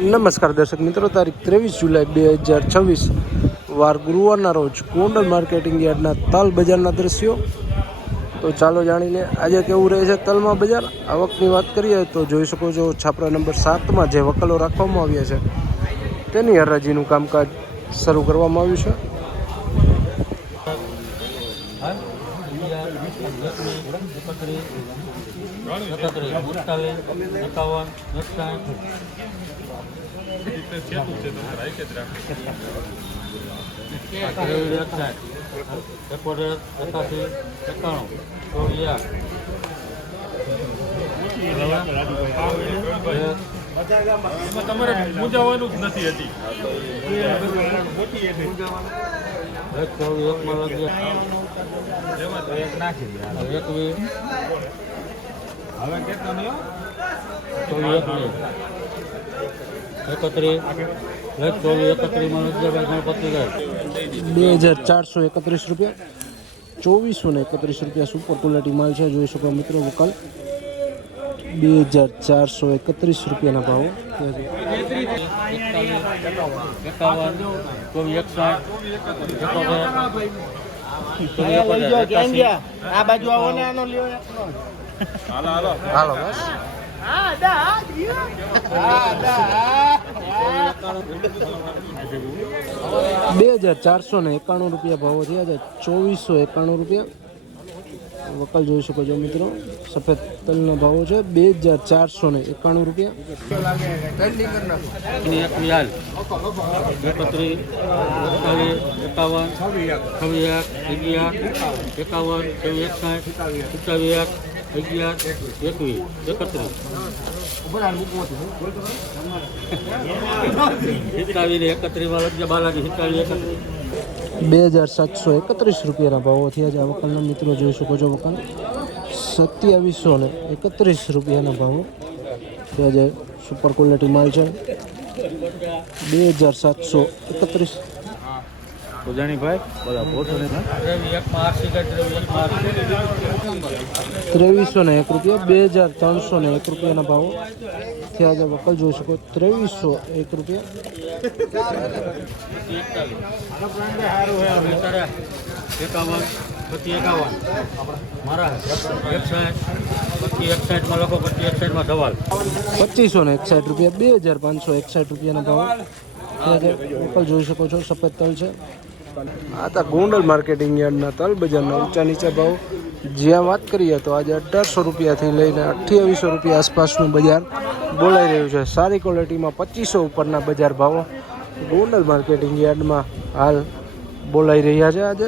નમસ્કાર દર્શક મિત્રો, તારીખ 23 જુલાઈ 2026 વાર ગુરુવારના રોજ ગોંડલ માર્કેટિંગ યાર્ડના તલ બજારના દ્રશ્યો. તો ચાલો જાણી લે આજે કેવું રહે છે તલમાં બજાર. આવકની વાત કરીએ તો જોઈ શકો છો છાપરા નંબર 7માં જે વકલો રાખવામાં આવ્યા છે તેની હરાજીનું કામકાજ શરૂ કરવામાં આવ્યું છે. તમારે મૂંઝાવાનું જ નથી હતી. ₹2431 ₹2431 સુપર ક્વોલિટી માલ છે. જોઈ શકો મિત્રો વકલ ₹2431 ભાવ. આ બાજુ આવો ને આનો લ્યો. હાલો બસ. ₹2491 ભાવો થયા છે. ₹2491 વકલ જોઈ શકો છો મિત્રો. સફેદ તલના ભાવો છે ₹2491. ₹2731 ભાવો થયા છે. આ વકલના મિત્રો જોઈ શકો છો. વકલ ₹2731 ભાવો થયા છે. સુપર ક્વોલિટી માલ છે. 2731. ઉજાણીભાઈ બધા પોતો ને ₹2301 ભાવો થયા છે. વકલ જોઈ શકો ₹2301. ₹2561 ભાવ વકલ જોઈ શકો છો. સફેદ તલ છે. આ તા ગોંડલ માર્કેટિંગ યાર્ડના તલ બજારના ઊંચા નીચા ભાવ. જ્યાં વાત કરીએ તો આજે ₹1800થી લઈને ₹2800 આસપાસનું બજાર બોલાઈ રહ્યું છે. સારી ક્વોલિટીમાં 2500 ઉપરના બજાર ભાવો ગોંડલ માર્કેટિંગ યાર્ડમાં હાલ બોલાઈ રહ્યા છે આજે.